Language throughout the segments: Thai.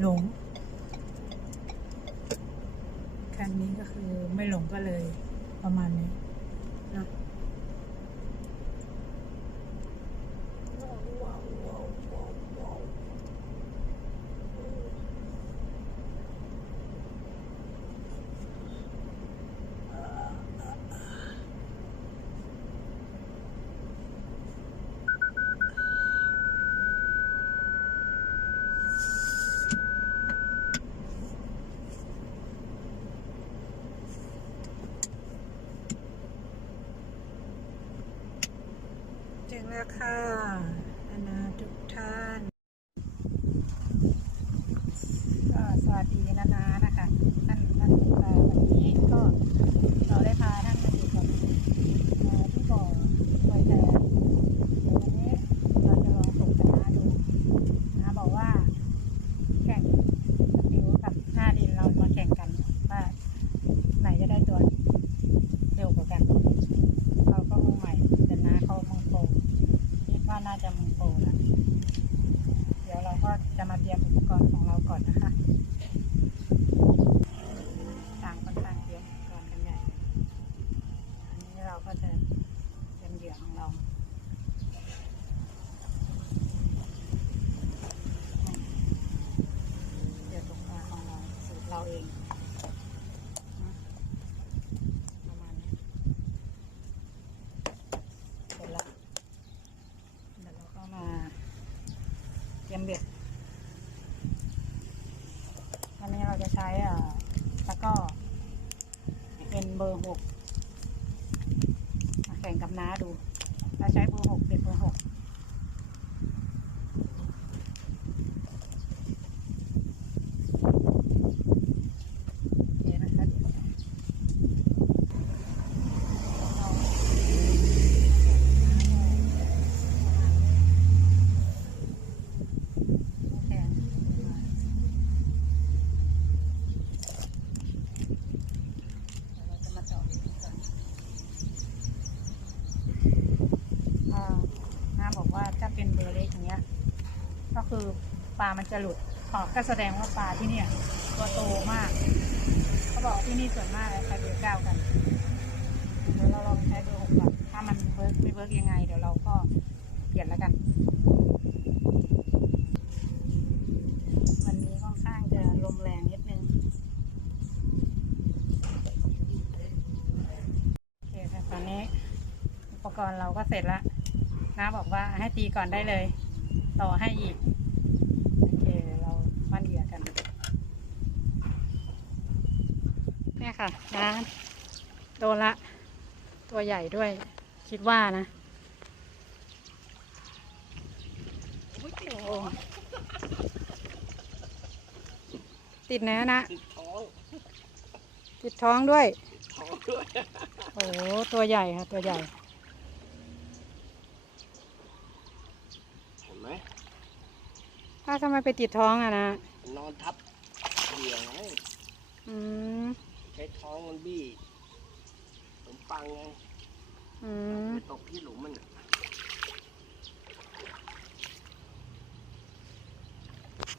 หลง คันนี้ก็คือไม่หลงก็เลยประมาณนี้เนอะถึงแล้วค่ะนานาทุกท่านก็สวัสดีนานานะคะท่านท่านผู้ชมวันนี้ก็เราได้พาท่านมาอยู่กับเอ่อที่บ่อหอยแครงเดี๋ยววันนี้เราจะลองส่งกันนาดูนาบอกว่า แข่งสติวกับหน้าดินเรามาแข่งกันว่าไหนจะได้ตัวเร็วกว่ากัน เราก็มือใหม่แต่น้าเขามือโปรคิดว่าน่าจะมือโปรนะเดี๋ยวเราก็จะมาเตรียมอุปกรณ์ของเราก่อนนะคะต่างคนต่างเตรียมอุปกรณ์กันใหญ่อันนี้เราก็จะเตรียมเหยื่อของเราเหยื่อตกปลาของเราสูตร เราเองประมาณนี้เสร็จแล้วเดี๋ยวเราก็มาเตรียมเบ็ดวันนี้เราจะใช้อ่าตะกร้อเป็นเบอร์หกมาแข่งกับน้าดู เราใช้เบอร์หกเป็นเบอร์หกโอเคนะคะเดี๋ยวเรา น้าบอกว่าถ้าเป็นเบอร์เล็กอย่างเงี้ย ก็ คือปลามันจะหลุดขอบก็แสดงว่าปลาที่เนี่ยตัวโตมาก เขาบอกที่นี่ส่วนมากใช้เบอร์เก้ากันเดี๋ยวเราลองใช้เบอร์หกก่อนถ้ามันเวิร์กไม่เวิร์กยังไง เดี๋ยวเราก็เปลี่ยนแล้วกันวันนี้ค่อนข้างจะลมแรงนิดนึงโอเคค่ะตอนนี้อุปกรณ์เราก็เสร็จแล้วน้าบอกว่าให้ตีก่อนได้เลย ต่อให้อีก โอเค เรามั่นเหยื่อกัน เนี่ย ค่ะน้าโดนละ ตัวใหญ่ด้วย คิดว่านะโอ้โหติดแน่นะท้องติดท้องด้วยท้องด้วยโอ้โหตัวใหญ่ค่ะ ตัวใหญ่ เห็นไหมถ้าวทำไมไปติดท้องอะนะ นอนทับเหยื่อไงอืมใช้ ท้องมันบี้ขนมปังไงอืมไปตกที่หลุมมันน่ะ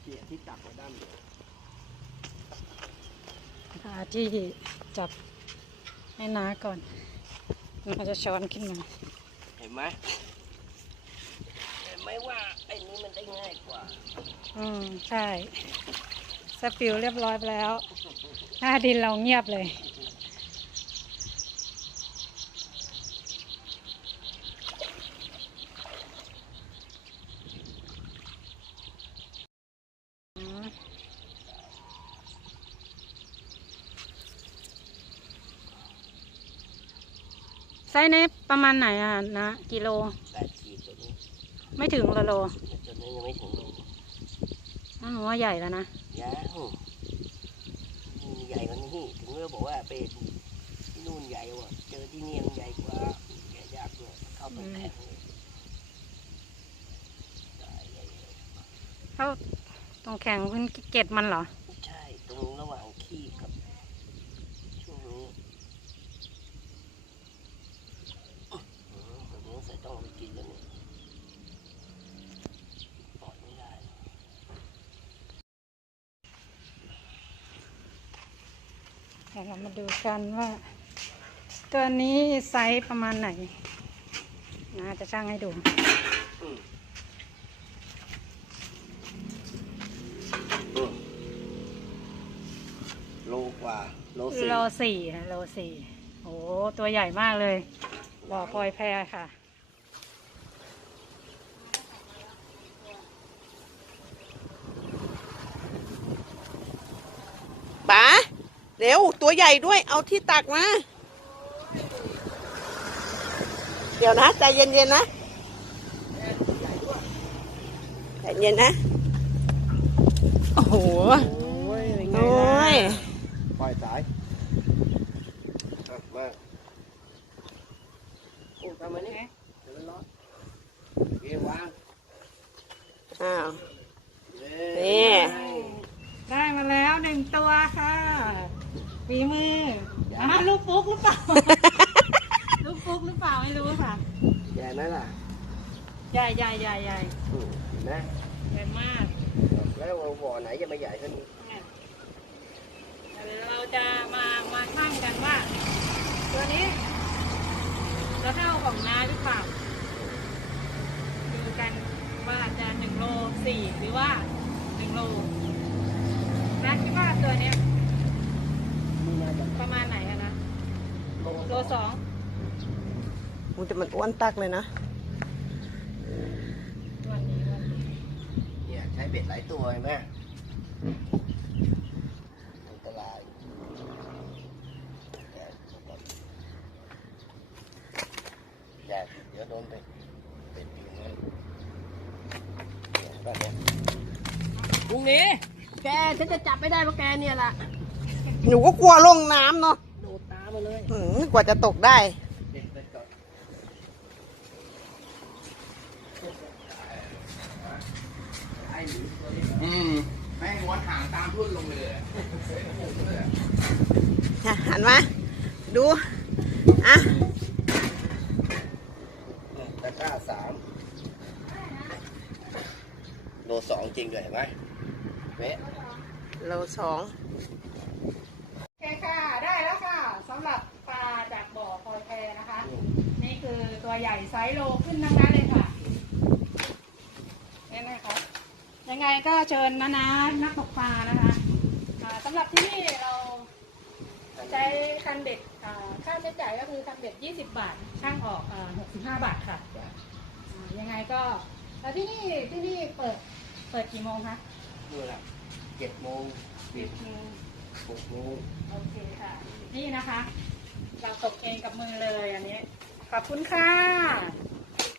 เกี่ยที่จับไว้ด้านเดียวหาที่จับให้น้าก่อนน้าจะช้อนขึ้นมา เห็นไหมเห็นไหมว่าไอ้นี้มันได้ง่ายกว่า อืม ใช่สปิลเรียบร้อยไปแล้ว หน้าดินเราเงียบเลยอืมไซส์นี้ประมาณไหนอะนะกิโล แปดขีดตัวนี้ไม่ถึงละโลตัวนี้ยังไม่ถึงโลอ้าวหนูว่าใหญ่แล้วนะยังนี่ให ญ่กว่านี้ถึงเมื่อบอกว่าเป็นที่นู่นใหญ่กว่าเจอที่นี่มันใหญ่กว่าใหญ่ยากกว่าเข้าไปแข่งเลยเข้าตรงแข่งพื้นเกตมันเหรอ ใช่ตรงระหว่างขี้กับช่วงนี้อื้อหือแบบนี้ใส่ต้องเอาไปกินแล้วเนี่ย เดี๋ยวเรามาดูกันว่า ตัวนี้ไซส์ประมาณไหนนะจะช่างให้ดูอืมโลกว่าโลสี่โลสี่นะโลสี่โอ้ตัวใหญ่มากเลยบ่อพลอยแพรค่ะ ป๋า เร็ว ตัวใหญ่ด้วยเอาที่ตักมา เดี๋ยวนะใจเย็นๆนะใจเย็นนะ โอ้โห โอ้ยเป็นไงโอ้ยปล่อยสายอะมาโอ้ทำมานี่เดี๋ยวมันร้อนเรียวาง อ้าว เย้ นี่ ได้มาแล้วหนึ่งตัวค่ะฝีมืออ่าลูกปุ๊กหรือเปล่า ลูกปุ๊กหรือเปล่าไม่รู้ค่ะ ใหญ่ไหมล่ะ ใหญ่ใหญ่ใหญ่ใหญ่อืมเห็นไหมใหญ่มากแล้วบ่อไหนจะมาใหญ่เท่านี้เนี่ยเดี๋ยวเราจะมามาชั่งกันว่า ตัวนี้จะเท่าของน้าหรือเปล่าดูกันว่าจะหนึ่งโลสี่หรือว่าหนึ่งโลน้าคิดว่าตัวเนี้ยนี่น่าจะประมาณไหนอะนะโลโลสองมันจะมันอ้วนตักเลยนะ วันนี้วันนี้ เนี่ยใช้เบ็ดหลายตัวเห็นไหมอันตรายอย่าเดี๋ยวโดนเบ็ดเบ็ดอยู่นั่นเนี่ยแบบเนี้ยพรุ่งนี้ แกฉันจะจับไม่ได้เพราะแกเนี่ยล่ะหนูก็กลัวลงน้ำเนาะโดดตามมาเลยหืมกว่าจะตกได้ เด็ดไปก่อนไอ้หนูตัวนี้ อืมแม่งม้วน หางตามทุ่นลงไปเลยอะอะหันมาดู อะตะกร้าสามโลสองจริงด้วยเห็นไหมเป๊ะโลสองโอเคค่ะ ได้แล้วค่ะสำหรับปลาจากบ่อพลอยแพนะคะ นี่คือตัวใหญ่ไซส์โลขึ้นทั้งนั้นเลยค่ะเห็นไหมคะ ยังไงก็เชิญนะนะนักตกปลานะคะอ่าสำหรับที่นี่เราใช้คันเบ็ดอ่าค่าใช้จ่ายก็คือคันเบ็ด 20 บาท ช่างออกอ่า65 บาทค่ะอ่ายังไงก็แล้วที่นี่ที่นี่เปิดเปิดกี่โมงคะนี่แหละเจ็ดโมงปิดอืมหกโมงโอเคค่ะ นี่นะคะ เราตกเองกับมือเลยอันนี้ ขอบคุณค่ะ